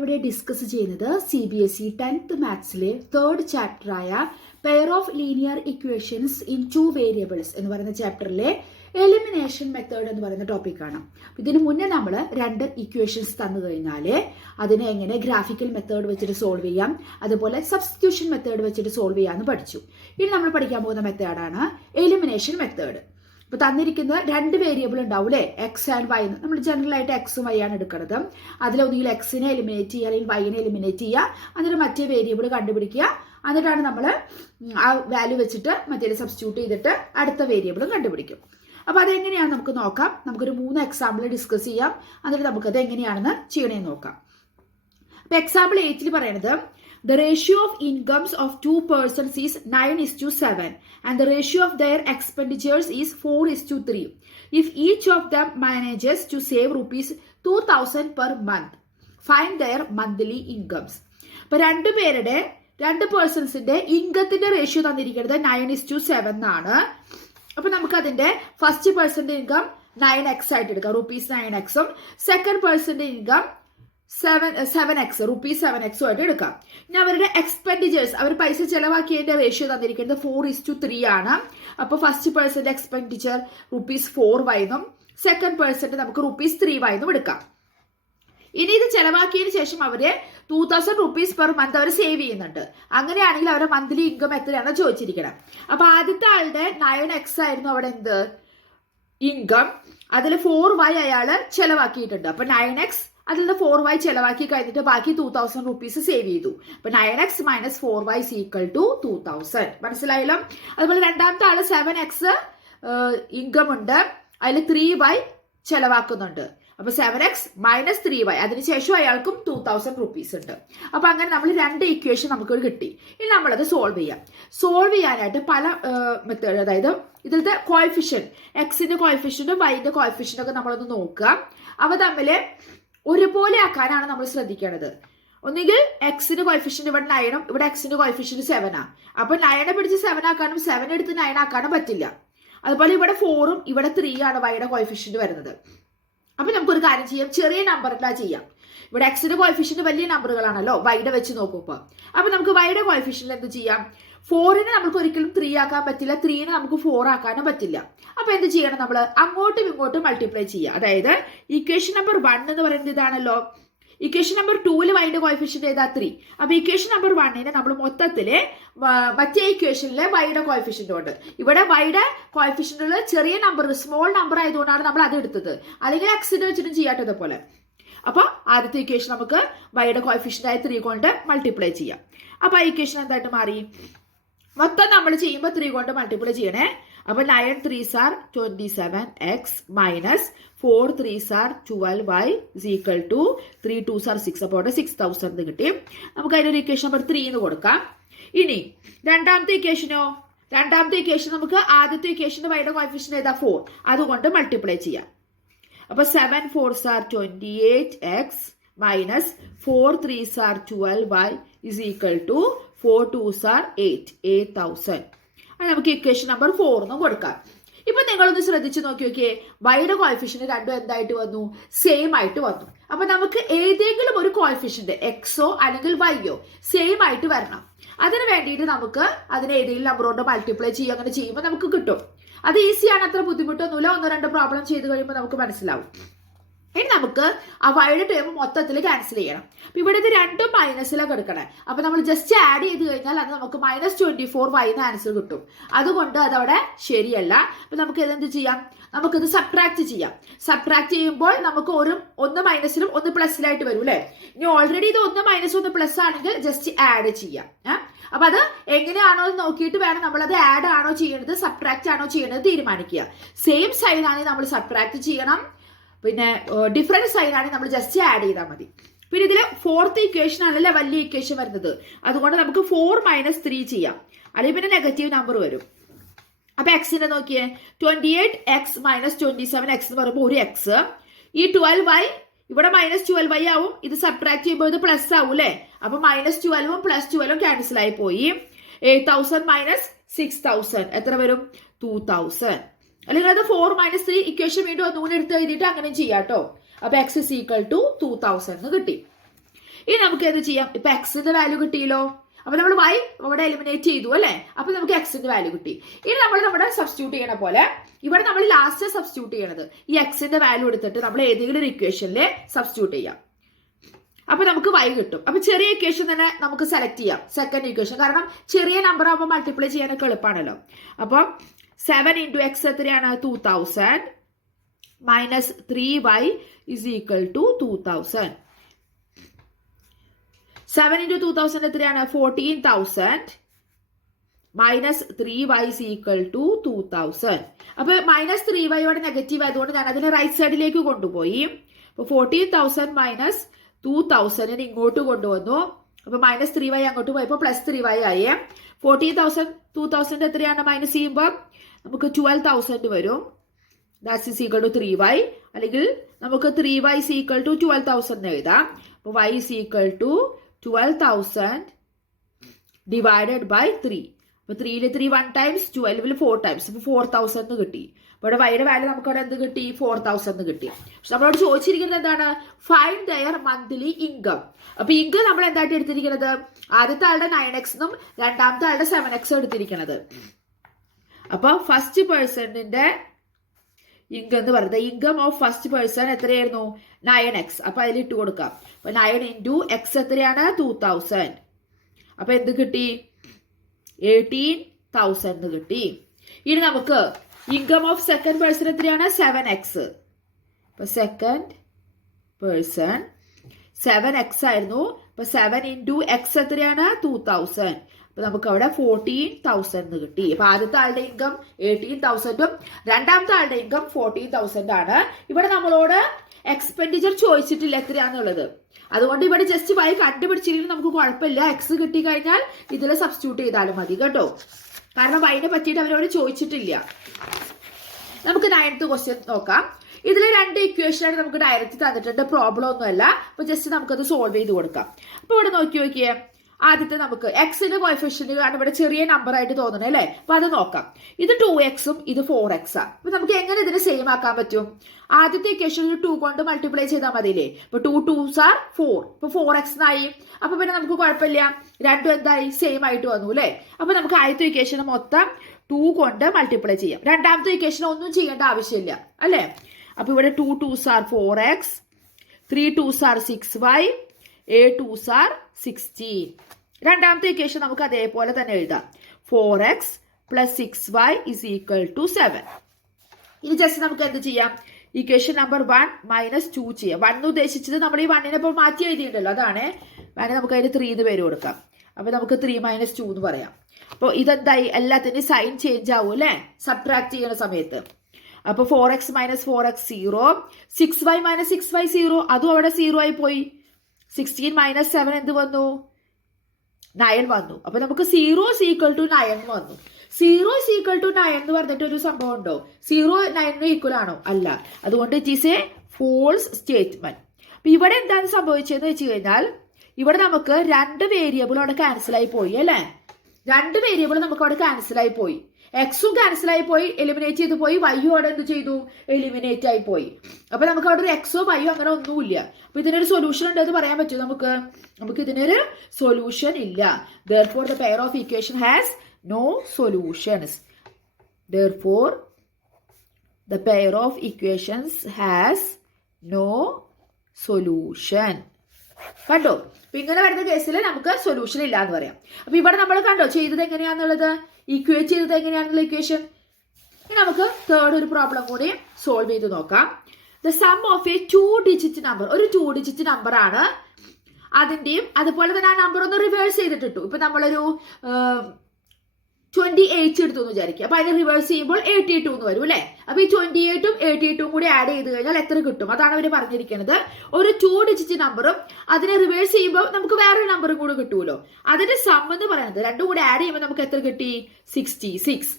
നമ്മളിവിടെ ഡിസ്കസ് ചെയ്യുന്നത് CBSE 10th മാത്സിലെ 3rd ചാപ്റ്ററായ pair of linear equations in 2 variables എന്ന് പറയുന്ന ചാപ്റ്ററിലെ എലിമിനേഷൻ മെത്തേഡ് എന്ന് പറയുന്ന ടോപ്പിക്കാണ്. ഇതിനു മുന്നേ നമ്മൾ 2 ഇക്വേഷൻസ് തന്നു കഴിഞ്ഞാൽ അതിനെ എങ്ങനെ ഗ്രാഫിക്കൽ മെത്തേഡ് വെച്ചിട്ട് സോൾവ് ചെയ്യാം, അതുപോലെ സബ്സ്റ്റിറ്റ്യൂഷൻ മെത്തേഡ് വെച്ചിട്ട് സോൾവ് ചെയ്യാമെന്ന് പഠിച്ചു. ഇനി നമ്മൾ പഠിക്കാൻ പോകുന്ന മെത്തേഡാണ് എലിമിനേഷൻ മെത്തേഡ്. ഇപ്പൊ തന്നിരിക്കുന്ന 2 വേരിയബിൾ ഉണ്ടാവും അല്ലെ, എക്സ് ആൻഡ് വൈ. നമ്മൾ ജനറൽ ആയിട്ട് എക്സും വൈ ആണ് എടുക്കുന്നത്. അതിലൊന്നുകിൽ എക്സിനെ എലിമിനേറ്റ് ചെയ്യുക അല്ലെങ്കിൽ വൈനെ എലിമിനേറ്റ് ചെയ്യുക, എന്നിട്ട് മറ്റേ വേരിയബിൾ കണ്ടുപിടിക്കുക. എന്നിട്ടാണ് നമ്മൾ ആ വാല്യൂ വെച്ചിട്ട് മറ്റേ സബ്സ്റ്റിറ്റ്യൂട്ട് ചെയ്തിട്ട് അടുത്ത വേരിയബിൾ കണ്ടുപിടിക്കും. അപ്പൊ അതെങ്ങനെയാണ് നമുക്ക് നോക്കാം. നമുക്കൊരു 3 എക്സാമ്പിൾ ഡിസ്കസ് ചെയ്യാം. എന്നിട്ട് നമുക്കത് എങ്ങനെയാണെന്ന് ചെയ്യണേന്ന് നോക്കാം. അപ്പൊ എക്സാമ്പിൾ 8 പറയുന്നത് the ratio of incomes of 2 persons is 9:7 and the ratio of their expenditures is 4:3. If each of them manages to save rupees 2,000 per month, find their monthly incomes. അപ്പൊ 2 പേഴ്സൺസിന്റെ ഇൻകത്തിന്റെ ratio തന്നിരിക്കുന്നത് 9:7 ആണ്. അപ്പൊ നമുക്ക് അതിന്റെ ഫസ്റ്റ് പേഴ്സന്റെ ഇൻകം 9x ആയിട്ട് എടുക്കാം, rupees 9x. Second പേഴ്സന്റെ income 7x, rupees 7x ആയിട്ട് എടുക്കാം. ഇനി അവരുടെ എക്സ്പെൻഡിച്ചേഴ്സ്, അവർ പൈസ ചെലവാക്കിയതിന്റെ റേഷ്യോ തന്നിരിക്കുന്നത് 4:3 ആണ്. അപ്പൊ ഫസ്റ്റ് പേഴ്സന്റെ എക്സ്പെൻഡിച്ചർ റുപ്പീസ് 4y എന്നും സെക്കൻഡ് പേഴ്സന്റെ നമുക്ക് റുപ്പീസ് 3y എന്നും എടുക്കാം. ഇനി ഇത് ചെലവാക്കിയതിന് ശേഷം അവര് 2,000 റുപ്പീസ് പെർ മന്ത് അവർ സേവ് ചെയ്യുന്നുണ്ട്. അങ്ങനെയാണെങ്കിൽ അവരുടെ മന്ത്ലി ഇൻകം എത്രയാണെന്ന് ചോദിച്ചിരിക്കണം. അപ്പൊ ആദ്യത്തെ ആളുടെ 9x ആയിരുന്നു അവിടെ എന്ത് ഇൻകം, അതിൽ 4y അയാള് ചെലവാക്കിയിട്ടുണ്ട്. അപ്പൊ 9x അതിൽ നിന്ന് 4y ചെലവാക്കി കഴിഞ്ഞിട്ട് ബാക്കി 2,000 റുപ്പീസ് സേവ് ചെയ്തു. അപ്പൊ 9x - 4y = 2,000. മനസ്സിലായല്ലോ. അതുപോലെ രണ്ടാമത്തെ ആള് 7x ഇൻകം ഉണ്ട്, അതിൽ 3y ചെലവാക്കുന്നുണ്ട്. അപ്പൊ 7x - 3y, അതിനുശേഷം അയാൾക്കും 2,000 റുപ്പീസ് ഉണ്ട്. അപ്പൊ അങ്ങനെ നമ്മൾ 2 ഇക്വേഷൻ നമുക്ക് കിട്ടി. ഇനി നമ്മളത് സോൾവ് ചെയ്യാം. സോൾവ് ചെയ്യാനായിട്ട് പല മെത്തേഡ്, അതായത് ഇതിലത്തെ കോഎഫിഷ്യന്റ്, എക്സിന്റെ കോഎഫിഷ്യന്റും വൈന്റെ കോഎഫിഷ്യന്റും ഒക്കെ നമ്മളൊന്ന് നോക്കുക. അവ തമ്മിൽ ഒരുപോലെ ആക്കാനാണ് നമ്മൾ ശ്രദ്ധിക്കേണ്ടത്. ഒന്നുകിൽ എക്സിന്റെ കോഎഫിഷ്യന്റ് ഇവിടെ 9 ഉം ഇവിടെ എക്സിന്റെ കോഎഫിഷ്യന്റ് 7 ആണ്. അപ്പൊ 9 പിടിച്ച് 7 ആക്കാനും 7 എടുത്ത് 9 ആക്കാനും പറ്റില്ല. അതുപോലെ ഇവിടെ 4 ഉം ഇവിടെ 3 ആണ് വൈയുടെ കോഎഫിഷ്യന്റ് വരുന്നത്. അപ്പൊ നമുക്കൊരു കാര്യം ചെയ്യാം, ചെറിയ നമ്പറിലാ ചെയ്യാം. ഇവിടെ എക്സിന്റെ കോഎഫിഷ്യന്റ് വലിയ നമ്പറുകളാണല്ലോ വൈയുടെ വെച്ച് നോക്കുമ്പോ. അപ്പൊ നമുക്ക് വൈയുടെ കോഎഫിഷ്യന്റ് എന്ത് ചെയ്യാം, 4നെ നമുക്ക് ഒരിക്കലും 3 ആക്കാൻ പറ്റില്ല, 3നെ നമുക്ക് 4 ആക്കാനും പറ്റില്ല. അപ്പൊ എന്ത് ചെയ്യണം, നമ്മൾ അങ്ങോട്ടും ഇങ്ങോട്ടും മൾട്ടിപ്ലൈ ചെയ്യുക. അതായത് ഇക്വേഷൻ നമ്പർ 1 എന്ന് പറയുന്നത് ഇതാണല്ലോ. ഇക്വേഷൻ നമ്പർ 2 വൈയുടെ കോഎഫിഷ്യന്റ് ഏതാ 3. അപ്പൊ ഇക്വേഷൻ നമ്പർ 1നെ നമ്മൾ മൊത്തത്തില് മറ്റേ ഇക്വേഷനിലെ വൈയുടെ കോഎഫിഷ്യന്റ് ഉണ്ട്. ഇവിടെ വൈയുടെ കോഎഫിഷ്യന്റുള്ള ചെറിയ നമ്പർ, സ്മോൾ നമ്പർ ആയതുകൊണ്ടാണ് നമ്മൾ അത് എടുത്തത്. അല്ലെങ്കിൽ എക്സിന്റെ വെച്ചിട്ടും ചെയ്യാത്തത് പോലെ. അപ്പൊ ആദ്യത്തെ ഇക്വേഷൻ നമുക്ക് വൈയുടെ കോഎഫിഷ്യന്റ് ആയ 3 കൊണ്ട് മൾട്ടിപ്ലൈ ചെയ്യാം. അപ്പൊ ആ ഇക്വേഷൻ എന്തായിട്ട് മാറി, മൊത്തം നമ്മൾ ചെയ്യുമ്പോൾ 3 കൊണ്ട് മൾട്ടിപ്ലൈ ചെയ്യണേ. അപ്പൊ 9 3s are 27x minus 4 3s are 12y is equal to 3 2s are 6. അപ്പോൾ 6,000 കിട്ടി. നമുക്ക് അതിനൊരു ഇക്വേഷൻ നമ്പർ 3 എന്ന് കൊടുക്കാം. ഇനി രണ്ടാമത്തെ ഇക്വേഷൻ നമുക്ക് ആദ്യത്തെ ഇക്വേഷന്റെ വൈയുടെ കോഎഫിഷ്യന്റ് ഏതാ 4, അതുകൊണ്ട് മൾട്ടിപ്ലൈ ചെയ്യാം. അപ്പൊ 7 4s are 28x minus 4 3s are 12y is equal to 4 2s are 8,000. നമുക്ക് ഇക്വേഷൻ നമ്പർ 4 എന്ന് കൊടുക്കാം. ഇപ്പൊ നിങ്ങളൊന്ന് ശ്രദ്ധിച്ചു നോക്കിയോക്കെ, വൈയുടെ കോഎഫിഷ്യന്റ് രണ്ടും എന്തായിട്ട് വന്നു, സെയിം ആയിട്ട് വന്നു. അപ്പൊ നമുക്ക് ഏതെങ്കിലും ഒരു കോഎഫിഷ്യന്റ് എക്സോ അല്ലെങ്കിൽ വൈയോ സെയിം ആയിട്ട് വരണം. അതിന് വേണ്ടിയിട്ട് നമുക്ക് അതിന് ഏതെങ്കിലും നമ്പർ കൊണ്ട് മൾട്ടിപ്ലൈ ചെയ്യുക. അങ്ങനെ ചെയ്യുമ്പോൾ നമുക്ക് കിട്ടും. അത് ഈസിയാണ്, അത്ര ബുദ്ധിമുട്ടൊന്നുമില്ല. 1-2 പ്രോബ്ലം ചെയ്ത് കഴിയുമ്പോൾ നമുക്ക് മനസ്സിലാവും. ഇനി നമുക്ക് ആ വൈയുടെ ടേം മൊത്തത്തിൽ ക്യാൻസൽ ചെയ്യണം. അപ്പൊ ഇവിടെ ഇത് രണ്ടും മൈനസിലൊക്കെ എടുക്കണേ. അപ്പൊ നമ്മൾ ജസ്റ്റ് ആഡ് ചെയ്ത് കഴിഞ്ഞാൽ അത് നമുക്ക് -24y എന്ന ആൻസർ കിട്ടും. അതുകൊണ്ട് അതവിടെ ശരിയല്ല. അപ്പൊ നമുക്ക് ഇതെന്ത് ചെയ്യാം, നമുക്കിത് സബ്ട്രാക്ട് ചെയ്യാം. സബ്ട്രാക്ട് ചെയ്യുമ്പോൾ നമുക്ക് ഒന്ന് മൈനസിലും ഒന്ന് പ്ലസിലായിട്ട് വരും അല്ലെ. ഇനി ഓൾറെഡി ഇത് 1 - 1 പ്ലസ് ആണെങ്കിൽ ജസ്റ്റ് ആഡ് ചെയ്യാം. അപ്പൊ അത് എങ്ങനെയാണോ നോക്കിയിട്ട് വേണം നമ്മൾ അത് ആഡ് ആണോ ചെയ്യേണ്ടത് സബ്ട്രാക്ട് ആണോ ചെയ്യേണ്ടത് തീരുമാനിക്കുക. സെയിം സൈൻ ആണെങ്കിൽ നമ്മൾ സബ്ട്രാക്ട് ചെയ്യണം, പിന്നെ ഡിഫറൻറ്റ് സൈൻ ആണെങ്കിൽ നമ്മൾ ജസ്റ്റ് ആഡ് ചെയ്താൽ മതി. പിന്നെ ഇതിൽ 4th ഇക്വേഷൻ ആണല്ലേ വലിയ ഇക്വേഷൻ വരുന്നത്, അതുകൊണ്ട് നമുക്ക് 4 - 3 ചെയ്യാം. അല്ലെങ്കിൽ പിന്നെ നെഗറ്റീവ് നമ്പർ വരും. അപ്പൊ എക്സിന്റെ നോക്കിയേ, 28x - 27x എന്ന് പറയുമ്പോൾ ഒരു എക്സ്. ഈ 12y ഇവിടെ -12y ആവും. ഇത് സബ്ട്രാക്ട് ചെയ്യുമ്പോൾ ഇത് പ്ലസ് ആവും അല്ലെ. അപ്പൊ -12 ഉം +12 ഉം ക്യാൻസൽ ആയി പോയി. 8,000 - 6,000 എത്ര വരും, 2,000. അല്ലെങ്കിൽ അത് 4 - 3 ഇക്വേഷൻ വീണ്ടും ഒന്നുകൂടി എടുത്ത് എഴുതിയിട്ട് അങ്ങനെ ചെയ്യാട്ടോ. അപ്പൊ x is equal to 2,000 എന്ന് കിട്ടി. ഇനി നമുക്ക് എന്ത് ചെയ്യാം? ഇപ്പൊ എക്സിന്റെ വാല്യൂ കിട്ടിയല്ലോ. അപ്പൊ നമ്മൾ y അവിടെ എലിമിനേറ്റ് ചെയ്തു അല്ലെ. അപ്പൊ നമുക്ക് എക്സിന്റെ വാല്യൂ കിട്ടി. ഇനി നമ്മൾ നമ്മുടെ സബ്സ്റ്റിറ്റ്യൂട്ട് ചെയ്യണ പോലെ ഇവിടെ നമ്മൾ ലാസ്റ്റ് സബ്സ്റ്റിറ്റ്യൂട്ട് ചെയ്യണത് ഈ എക്സിന്റെ വാല്യൂ എടുത്തിട്ട് നമ്മൾ ഏതെങ്കിലും ഒരു ഇക്വേഷനിൽ സബ്സ്റ്റിറ്റ്യൂട്ട് ചെയ്യാം. അപ്പൊ നമുക്ക് y കിട്ടും. അപ്പൊ ചെറിയ ഇക്വേഷൻ തന്നെ നമുക്ക് സെലക്ട് ചെയ്യാം, സെക്കൻഡ് ഇക്വേഷൻ. കാരണം ചെറിയ നമ്പർ ആകുമ്പോൾ മൾട്ടിപ്ലൈ ചെയ്യാനൊക്കെ എളുപ്പമാണല്ലോ. അപ്പം 7 into x എത്രയാണ്? 2000 minus 3y is equal to 2000. 7 into 2000 എത്രയാണ്? 14,000 minus 3y is equal to 2000. അപ്പൊ മൈനസ് 3y ഇവിടെ നെഗറ്റീവ് ആയതുകൊണ്ട് ഞാൻ അതിനെ റൈറ്റ് സൈഡിലേക്ക് കൊണ്ടുപോയി. അപ്പൊ 14,000 മൈനസ് 2000 ഇങ്ങോട്ട് കൊണ്ടുവന്നു. അപ്പൊ മൈനസ് 3y അങ്ങോട്ട് പോയപ്പോ പ്ലസ് 3y ആയി. 14,000 2000 എത്രയാണ് മൈനസ് ചെയ്യുമ്പോൾ നമുക്ക് 12,000 വരും. That's is equal to 3y. അല്ലെങ്കിൽ നമുക്ക് 3y is equal to 12,000 എഴുതാം. അപ്പൊ y is equal to 12,000 divided by 3. അപ്പൊ 3 3 1 ടൈംസ് 12 4 ടൈംസ്. അപ്പൊ 4,000 കിട്ടി. ഇവിടെ വൈയുടെ വാല്യൂ നമുക്ക് അവിടെ എന്ത് കിട്ടി? 4,000 കിട്ടി. പക്ഷെ നമ്മളോട് ചോദിച്ചിരിക്കുന്നത് എന്താണ്? Find their monthly income. അപ്പൊ ഇൻകം നമ്മൾ എന്തായിട്ട് എടുത്തിരിക്കുന്നത്? ആദ്യത്തെ ആളുടെ 9x എന്നും രണ്ടാമത്തെ ആളുടെ 7x എടുത്തിരിക്കുന്നത്. അപ്പൊ ഫസ്റ്റ് പേഴ്സണിന്റെ ഇൻകം എന്ന് പറയുന്നത് ഇൻകം ഓഫ് ഫസ്റ്റ് പേഴ്സൺ എത്രയായിരുന്നു? 9x. അപ്പൊ അതിൽ ഇട്ട് കൊടുക്കാം. അപ്പൊ 9 into x എത്രയാണ്? 2000. അപ്പൊ എന്ത് കിട്ടി? 18,000 കിട്ടി. ഇനി നമുക്ക് ഇൻകം ഓഫ് സെക്കൻഡ് പേഴ്സൺ എത്രയാണ്? 7x. അപ്പൊ സെക്കൻഡ് പേഴ്സൺ 7x ആയിരുന്നു. അപ്പൊ 7 into x എത്രയാണ്? 2000. അപ്പൊ നമുക്ക് അവിടെ 14,000 കിട്ടി. അപ്പൊ ആദ്യത്തെ ആളുടെ ഇൻകം 18,000ഉം രണ്ടാമത്തെ ആളുടെ ഇൻകം 14,000 ആണ്. ഇവിടെ നമ്മളോട് എക്സ്പെൻഡിച്ചർ ചോദിച്ചിട്ടില്ല എത്രയാന്നുള്ളത്. അതുകൊണ്ട് ഇവിടെ ജസ്റ്റ് y കണ്ടുപിടിച്ചില്ലെങ്കിൽ നമുക്ക് കുഴപ്പമില്ല. എക്സ് കിട്ടിക്കഴിഞ്ഞാൽ ഇതിൽ സബ്സ്റ്റിറ്റ്യൂട്ട് ചെയ്താലും മതി കേട്ടോ. കാരണം y നെ പറ്റിയിട്ട് അവരോട് ചോദിച്ചിട്ടില്ല. നമുക്ക് 9th ക്വസ്റ്റ്യൻ നോക്കാം. ഇതിൽ രണ്ട് ഇക്വേഷനാണ് നമുക്ക് ഡയറക്റ്റ് തന്നിട്ടുണ്ട്, പ്രോബ്ലം ഒന്നുമല്ല. അപ്പൊ ജസ്റ്റ് നമുക്കത് സോൾവ് ചെയ്ത് കൊടുക്കാം. അപ്പൊ ഇവിടെ നോക്കിയേ, ആദ്യത്തെ നമുക്ക് എക്സിന്റെ കോഎഫിഷ്യന്റ് ആണ് ഇവിടെ ചെറിയ നമ്പർ ആയിട്ട് തോന്നുന്നത് അല്ലെ. അപ്പൊ അത് നോക്കാം. ഇത് 2xഉം ഇത് 4x ആ. അപ്പൊ നമുക്ക് എങ്ങനെ ഇതിനെ സെയിം ആക്കാൻ പറ്റും? ആദ്യത്തെ ഇക്വേഷനിൽ 2 കൊണ്ട് മൾട്ടിപ്ലൈ ചെയ്താൽ മതിയില്ലേ. അപ്പൊ 2 2s are 4. ഇപ്പൊ 4x ആയി. അപ്പൊ പിന്നെ നമുക്ക് കുഴപ്പമില്ല, രണ്ടും എന്തായി? സെയിം ആയിട്ട് വന്നു അല്ലെ. അപ്പൊ നമുക്ക് ആദ്യത്തെ ഇക്വേഷൻ മൊത്തം 2 കൊണ്ട് മൾട്ടിപ്ലൈ ചെയ്യാം. രണ്ടാമത്തെ ഇക്വേഷൻ ഒന്നും ചെയ്യേണ്ട ആവശ്യമില്ല അല്ലെ. അപ്പൊ ഇവിടെ 2 2s are 4x, 3 2s are 6y, 8 2s are 16. രണ്ടാമത്തെ ഇക്വേഷൻ നമുക്ക് അതേപോലെ തന്നെ എഴുതാം. 4x plus 6y is equal to 7. ഇനി ജസ്റ്റ് നമുക്ക് എന്ത് ചെയ്യാം? ഇക്വേഷൻ നമ്പർ 1 മൈനസ് 2 ചെയ്യാം. 1 ഉദ്ദേശിച്ചത് നമ്മൾ ഈ 1നെ ഇപ്പോൾ മാറ്റി എഴുതിയിട്ടുണ്ടല്ലോ, അതാണ്. വേണമെങ്കിൽ നമുക്ക് അതിന് 3 എന്ന് പേര് കൊടുക്കാം. അപ്പൊ നമുക്ക് 3 മൈനസ് 2 എന്ന് പറയാം. അപ്പോൾ ഇതെന്തായി? എല്ലാത്തിനും സൈൻ ചേഞ്ച് ആവും അല്ലെ സബ്ട്രാക്ട് ചെയ്യുന്ന സമയത്ത്. അപ്പൊ 4x minus 4x 0, 6y minus 6y 0, അതും അവിടെ 0 ആയി പോയി. 16 മൈനസ് 7 എന്ത് വന്നു? 9 വന്നു. അപ്പൊ നമുക്ക് 0 is equal to 9 വന്നു. 0 is equal to 9 എന്ന് പറഞ്ഞിട്ട് ഒരു സംഭവം ഉണ്ടോ? 0 9 ഈക്വൽ ആണോ? അല്ല. അതുകൊണ്ട് it is a false statement. അപ്പൊ ഇവിടെ എന്താണ് സംഭവിച്ചതെന്ന് വെച്ച് കഴിഞ്ഞാൽ ഇവിടെ നമുക്ക് രണ്ട് വേരിയബിൾ അവിടെ ക്യാൻസൽ ആയി പോയി അല്ലെ. രണ്ട് വേരിയബിൾ നമുക്ക് അവിടെ ക്യാൻസൽ ആയി പോയി. എക്സും ക്യാൻസൽ ആയി പോയി, എലിമിനേറ്റ് ചെയ്ത് പോയി. വൈയും അവിടെ എന്ത് ചെയ്തു? എലിമിനേറ്റ് ആയി പോയി. അപ്പൊ നമുക്ക് അവിടെ ഒരു എക്സോ വൈയോ അങ്ങനെ ഒന്നുമില്ല. അപ്പൊ ഇതിനൊരു സൊല്യൂഷൻ ഉണ്ടെന്ന് പറയാൻ പറ്റുമോ നമുക്ക് ഇതിനൊരു സൊല്യൂഷൻ ഇല്ല. Therefore the pair of equation has no solutions. Therefore the pair of equations has no solution. കണ്ടോ? അപ്പൊ ഇങ്ങനെ വരുന്ന കേസിൽ നമുക്ക് സൊല്യൂഷൻ ഇല്ല എന്ന് പറയാം. അപ്പൊ ഇവിടെ നമ്മൾ കണ്ടോ ചെയ്തത് എങ്ങനെയാന്നുള്ളത്, ഈക്വേറ്റ് ചെയ്തത് എങ്ങനെയാണെന്നുള്ള ഇക്വേഷൻ. ഇനി നമുക്ക് തേർഡ് ഒരു പ്രോബ്ലം കൂടി സോൾവ് ചെയ്ത് നോക്കാം. The sum of A 2 digit number, ഒരു 2 ഡിജിറ്റ് നമ്പർ ആണ്. അതിന്റെയും അതുപോലെ തന്നെ ആ നമ്പർ ഒന്ന് റിവേഴ്സ് ചെയ്തിട്ടിട്ടു. ഇപ്പൊ നമ്മളൊരു 28 എടുത്തു എന്ന് വിചാരിക്കുക. അപ്പൊ അതിന് റിവേഴ്സ് ചെയ്യുമ്പോൾ 82 എന്ന് വരും അല്ലെ. അപ്പൊ ഈ 28ഉം 82ഉം കൂടി ആഡ് ചെയ്ത് കഴിഞ്ഞാൽ എത്ര കിട്ടും? അതാണ് അവർ പറഞ്ഞിരിക്കുന്നത്. ഒരു 2 ഡിജിറ്റ് നമ്പറും അതിനെ റിവേഴ്സ് ചെയ്യുമ്പോൾ നമുക്ക് വേറൊരു നമ്പറും കൂടെ കിട്ടുമല്ലോ. അതിന്റെ സം എന്ന് പറയുന്നത് രണ്ടും കൂടി ആഡ് ചെയ്യുമ്പോൾ നമുക്ക് എത്ര കിട്ടി? 66.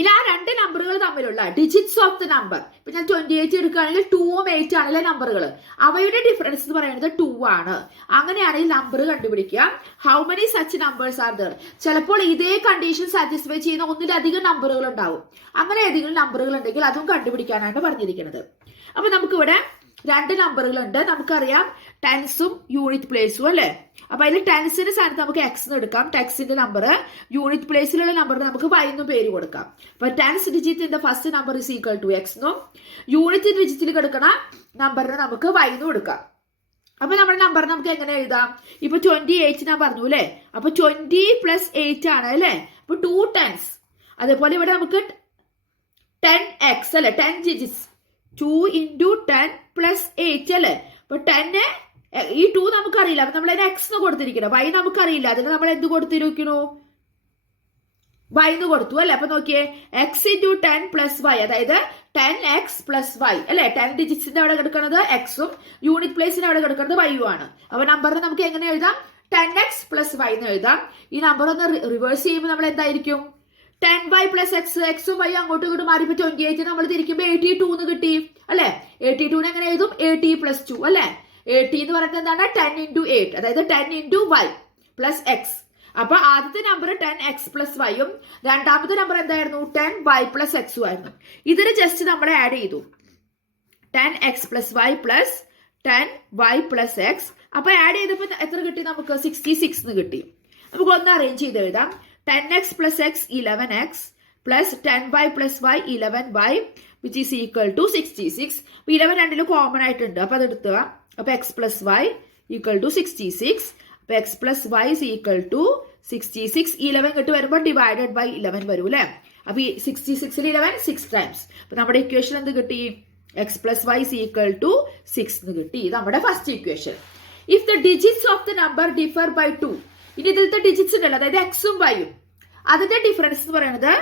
ഇനി ആ രണ്ട് നമ്പറുകൾ തമ്മിലുള്ള ഡിജിറ്റ്സ് ഓഫ് ദ നമ്പർ, ഇപ്പൊ ഞാൻ 28 എടുക്കുകയാണെങ്കിൽ 2ഉം 8 ആണല്ലേ നമ്പറുകൾ, അവയുടെ ഡിഫറൻസ് എന്ന് പറയുന്നത് 2 ആണ്. അങ്ങനെയാണെങ്കിൽ നമ്പർ കണ്ടുപിടിക്കുക. How many such numbers are there? ചിലപ്പോൾ ഇതേ കണ്ടീഷൻ സാറ്റിസ്ഫൈ ചെയ്യുന്ന ഒന്നിലധികം നമ്പറുകൾ ഉണ്ടാവും. അങ്ങനെ ഏതെങ്കിലും നമ്പറുകൾ ഉണ്ടെങ്കിൽ അതും കണ്ടുപിടിക്കാനാണ് പറഞ്ഞിരിക്കുന്നത്. അപ്പൊ നമുക്കിവിടെ രണ്ട് നമ്പറുകളുണ്ട്. നമുക്കറിയാം ടെൻസും യൂണിറ്റ് പ്ലേസും അല്ലെ. അപ്പൊ അതിൽ ടെൻസിന്റെ സ്ഥാനത്ത് നമുക്ക് എക്സ് എന്ന് എടുക്കാം, ടെക്സിന്റെ നമ്പർ. യൂണിറ്റ് പ്ലേസിലുള്ള നമ്പറിന് നമുക്ക് വൈ എന്നും പേര് കൊടുക്കാം. അപ്പൊ tens digit in the first number is equal to x എന്നും യൂണിറ്റ് ഡിജിറ്റിൽ കിടക്കുന്ന നമ്പറിന് നമുക്ക് വൈ എന്നും എടുക്കാം. അപ്പൊ നമ്മുടെ നമ്പർ നമുക്ക് എങ്ങനെ എഴുതാം? ഇപ്പൊ 28 ഞാൻ പറഞ്ഞു അല്ലെ. അപ്പൊ 20 പ്ലസ് 8 ആണ് അല്ലെ. അപ്പൊ 2 10s. അതേപോലെ ഇവിടെ നമുക്ക് 10x അല്ലെ, 10 ഡിജിറ്റ്സ്. 2 into 10 plus 8 അല്ലെ. അപ്പൊ 10 ഈ 2 നമുക്കറിയില്ല, അപ്പൊ നമ്മൾ അതിന് എക്സ് എന്ന് കൊടുത്തിരിക്കണം. വൈ നമുക്കറിയില്ല, അതിന് നമ്മൾ എന്ത് കൊടുത്തിരിക്കണു? വൈ എന്ന് കൊടുത്തു അല്ലെ. അപ്പൊ നോക്കിയേ, എക്സ് ഇൻറ്റു 10 പ്ലസ് വൈ, അതായത് 10x പ്ലസ് വൈ അല്ലെ. 10 ഡിജിറ്റ്സിന്റെ അവിടെ കിടക്കുന്നത് എക്സും യൂണിറ്റ് പ്ലേസിന്റെ അവിടെ കിടക്കുന്നത് വൈയും ആണ്. അപ്പൊ നമ്പറിന് നമുക്ക് എങ്ങനെ എഴുതാം? 10x പ്ലസ് വൈ എന്ന് എഴുതാം. ഈ നമ്പർ ഒന്ന് റിവേഴ്സ് ചെയ്യുമ്പോൾ നമ്മൾ എന്തായിരിക്കും? 10y പ്ലസ് എക്സ്, എക്സും വൈ അങ്ങോട്ടും ഇങ്ങോട്ടും മാറി. ഇപ്പൊ 28 നമ്മൾ തിരിക്കുമ്പോൾ 82 എന്ന് കിട്ടി അല്ലെ. 82 എങ്ങനെ എഴുതും? 80 പ്ലസ് 2 അല്ലെ. 80 എന്ന് പറയുന്നത് എന്താണ്? 10 into 8, അതായത് 10 into y പ്ലസ് എക്സ്. അപ്പൊ ആദ്യത്തെ നമ്പർ 10x പ്ലസ് വൈയും രണ്ടാമത്തെ നമ്പർ എന്തായിരുന്നു? 10y പ്ലസ് എക്സും ആയിരുന്നു. ഇതിന് ജസ്റ്റ് നമ്മൾ ആഡ് ചെയ്തു 10x plus y plus 10y plus x. അപ്പൊ ആഡ് ചെയ്തപ്പോ എത്ര കിട്ടി നമുക്ക്? 66 എന്ന് കിട്ടി. നമുക്ക് ഒന്ന് അറേഞ്ച് ചെയ്ത് എഴുതാം. 10x plus x 11x plus 10y plus y 11y which is equal to 66. 11 രണ്ടിലും കോമൺ ആയിട്ടുണ്ട്, അപ്പൊ അത് എടുത്തുക. അപ്പൊ x plus y equal to 66. അപ്പൊ x plus y is equal to 66. 11 കിട്ടി വരുമ്പോൾ ഡിവൈഡഡ് ബൈ 11 വരും അല്ലെ. അപ്പൊ ഈ 66ൽ 11 6 ടൈംസ്. അപ്പൊ നമ്മുടെ ഇക്വേഷൻ എന്ത് കിട്ടി? X plus y is equal to 6 എന്ന് കിട്ടി. ഇത് നമ്മുടെ first equation. If the digits of the number differ by 2, ഇനി ഇതിലത്തെ ഡിജിറ്റ്സ് ഉണ്ടല്ലോ, അതായത് എക്സും വൈയും, അതിന്റെ ഡിഫറൻസ് എന്ന് പറയുന്നത്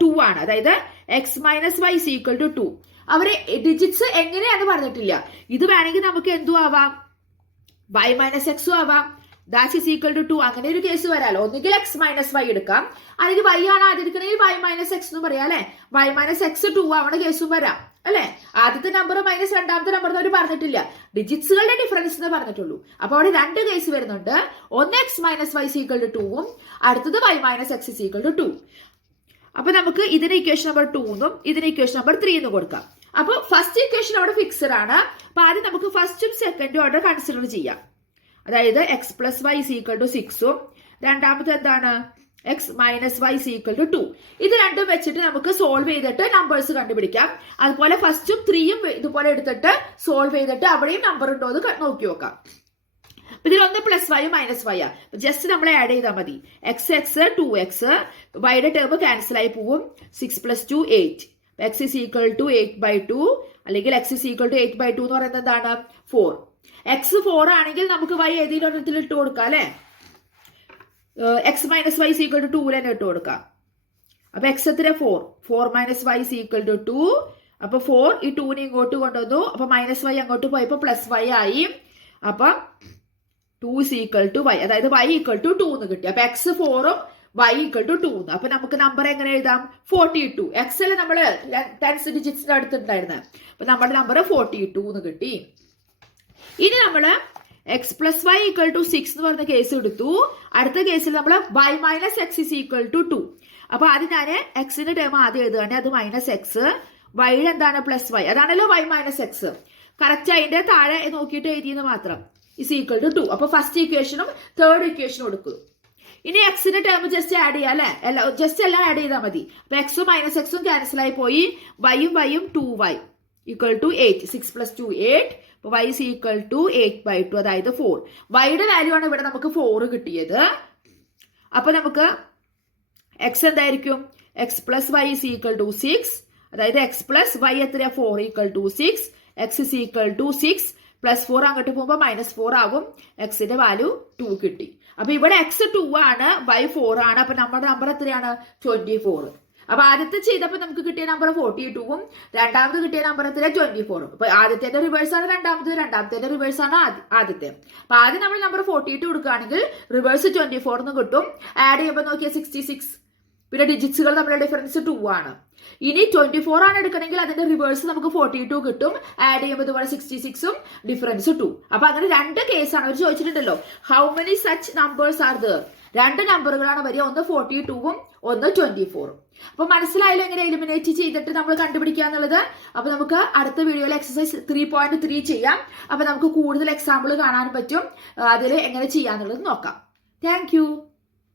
2 ആണ്. അതായത് x minus y is equal to 2. അവരെ ഡിജിറ്റ്സ് എങ്ങനെയാന്ന് പറഞ്ഞിട്ടില്ല. ഇത് വേണമെങ്കിൽ നമുക്ക് എന്തും ആവാം, വൈ മൈനസ് എക്സും ആവാം. That is equal to 2. അങ്ങനെ ഒരു കേസ് വരാലോ. ഒന്നുകിൽ എക്സ് മൈനസ് വൈ എടുക്കാം, അല്ലെങ്കിൽ വൈ ആണ് ആദ്യം എടുക്കണമെങ്കിൽ വൈ മൈനസ് എക്സ് എന്ന് പറയാം അല്ലെ. വൈ മൈനസ് എക്സ് 2 ആവണ കേസും വരാം അല്ലെ. ആദ്യത്തെ നമ്പർ മൈനസ് രണ്ടാമത്തെ നമ്പർ അവർ പറഞ്ഞിട്ടില്ല, ഡിജിറ്റ്സുകളുടെ ഡിഫറൻസ് എന്ന് പറഞ്ഞിട്ടുള്ളൂ. അപ്പൊ അവിടെ രണ്ട് കേസ് വരുന്നുണ്ട്. ഒന്ന് x minus y equal to 2ഉം അടുത്തത് y minus x equal to 2. അപ്പൊ നമുക്ക് ഇതിന് ഇക്വേഷൻ നമ്പർ 2 എന്നും ഇതിന് ഇക്വേഷൻ നമ്പർ 3 എന്നും കൊടുക്കാം. അപ്പൊ ഫസ്റ്റ് ഇക്വേഷൻ അവിടെ ഫിക്സഡ് ആണ്. അപ്പൊ ആദ്യം നമുക്ക് ഫസ്റ്റും സെക്കൻഡും ഓർഡർ കൺസിഡർ ചെയ്യാം. അതായത് x plus y equal to 6ഉം രണ്ടാമത്തെ എന്താണ്? X minus y equal to 2. ഇത് രണ്ടും വെച്ചിട്ട് നമുക്ക് സോൾവ് ചെയ്തിട്ട് നമ്പേഴ്സ് കണ്ടുപിടിക്കാം. അതുപോലെ ഫസ്റ്റും 3യും ഇതുപോലെ എടുത്തിട്ട് സോൾവ് ചെയ്തിട്ട് അവിടെയും നമ്പർ ഉണ്ടോ എന്ന് നോക്കി നോക്കാം. ഇതിലൊന്ന് പ്ലസ് വൈ മൈനസ് വൈ ആ. ജസ്റ്റ് നമ്മൾ ആഡ് ചെയ്താൽ മതി. എക്സ് എക്സ് 2x, വൈയുടെ ടേം ക്യാൻസൽ ആയി പോവും. 6 plus 2 8. X is equal to 8/2 അല്ലെങ്കിൽ എക്സ് ഇസ് ഈക്വൽ ടു 8/2 എന്ന് പറയുന്നത് എന്താണ്? 4. എക്സ് 4 ആണെങ്കിൽ നമുക്ക് വൈ ഏതെങ്കിലും ഒരെണ്ണത്തിൽ ഇട്ട് കൊടുക്കാം അല്ലെ. X minus y equal to 2 തന്നെ ഇട്ട് കൊടുക്കാം. അപ്പൊ എക്സ് എത്ര? 4 മൈനസ് വൈ ഈക്വൽ ടു 2. അപ്പൊ 4 ഈ 2നെ ഇങ്ങോട്ട് കൊണ്ടുവന്നു. അപ്പൊ മൈനസ് വൈ അങ്ങോട്ട് പോയപ്പോ പ്ലസ് വൈ ആയി. അപ്പൊ 2 is equal to y, അതായത് y equal to 2 എന്ന് കിട്ടി. അപ്പൊ എക്സ് 4ഉം y equal to 2 എന്ന്. അപ്പൊ നമുക്ക് നമ്പർ എങ്ങനെ എഴുതാം? 42. എക്സ് അല്ലേ നമ്മള് 10 ഡിജിറ്റ്സിന്റെ അടുത്തുണ്ടായിരുന്നത്. അപ്പൊ നമ്മുടെ നമ്പർ 42 എന്ന് കിട്ടി. ഇനി നമ്മള് x plus y equal to 6 എന്ന് പറയുന്ന കേസ് എടുത്തു. അടുത്ത കേസിൽ നമ്മൾ y minus x is equal to 2. അപ്പൊ ആദ്യം ഞാൻ എക്സിന്റെ ടേം ആദ്യം എഴുതുകയാണെങ്കിൽ അത് മൈനസ് എക്സ്, വൈയുടെ എന്താണ്? Plus y. അതാണല്ലോ y മൈനസ് എക്സ്. കറക്റ്റ് അതിന്റെ താഴെ നോക്കിയിട്ട് എഴുതിയെന്ന് മാത്രം. Is equal to 2. അപ്പൊ ഫസ്റ്റ് ഇക്വേഷനും തേർഡ് ഇക്വേഷനും കൊടുക്കും. ഇനി എക്സിന്റെ ടേം ജസ്റ്റ് ആഡ് ചെയ്യാം അല്ലെ. ജസ്റ്റ് എല്ലാം ആഡ് ചെയ്താൽ മതി. അപ്പൊ എക്സും മൈനസ് എക്സും ക്യാൻസൽ ആയി പോയി. വൈയും 2y ഈക്വൽ ടു 8. 6 പ്ലസ് 2 8. അപ്പൊ y is equal to 8/2, അതായത് 4. വൈയുടെ വാല്യൂ ആണ് ഇവിടെ നമുക്ക് 4 കിട്ടിയത്. അപ്പൊ നമുക്ക് എക്സ് എന്തായിരിക്കും? X plus y is equal to 6. അതായത് എക്സ് പ്ലസ് വൈ എത്രയാ? 4 equal to 6. X is equal to 6 plus 4 അങ്ങോട്ട് പോകുമ്പോൾ -4 ആകും. എക്സിന്റെ വാല്യൂ 2 കിട്ടി. അപ്പൊ ഇവിടെ എക്സ് 2 ആണ്, വൈ 4 ആണ്. അപ്പൊ നമ്മുടെ നമ്പർ എത്രയാണ്? 24. അപ്പൊ ആദ്യത്തെ ചെയ്തപ്പോ നമുക്ക് കിട്ടിയ നമ്പർ 42ഉം രണ്ടാമത് കിട്ടിയ നമ്പർ എത്ര? 24ഉം. അപ്പൊ ആദ്യത്തെ റിവേഴ്സ് ആണ് രണ്ടാമത്തെ റിവേഴ്സ് ആണ് ആദ്യത്തെ. അപ്പൊ ആദ്യം നമ്മൾ നമ്പർ 42 കൊടുക്കുകയാണെങ്കിൽ റിവേഴ്സ് 24 എന്ന് കിട്ടും. ആഡ് ചെയ്യുമ്പോൾ നോക്കിയാൽ 66. പിന്നെ ഡിജിറ്റ്സുകൾ തമ്മിലുള്ള ഡിഫറൻസ് 2 ആണ്. ഇനി 24 ആണ് എടുക്കണമെങ്കിൽ അതിന്റെ റിവേഴ്സ് നമുക്ക് 42 കിട്ടും. ആഡ് ചെയ്യുമ്പോൾ ഇതുപോലെ 66ഉം ഡിഫറൻസ് 2. അപ്പൊ അങ്ങനെ രണ്ട് കേസാണ് അവർ ചോദിച്ചിട്ടുണ്ടല്ലോ. How many such numbers are there? 2 നമ്പറുകളാണ് വരിക, ഒന്ന് 42ഉം ഒന്ന് 24ഉം. അപ്പൊ മനസ്സിലായാലും എങ്ങനെ എലിമിനേറ്റ് ചെയ്തിട്ട് നമ്മൾ കണ്ടുപിടിക്കുക എന്നുള്ളത്. അപ്പൊ നമുക്ക് അടുത്ത വീഡിയോയിൽ എക്സസൈസ് 3.3 ചെയ്യാം. അപ്പൊ നമുക്ക് കൂടുതൽ എക്സാമ്പിൾ കാണാൻ പറ്റും, അതിൽ എങ്ങനെ ചെയ്യാന്നുള്ളത് നോക്കാം. താങ്ക്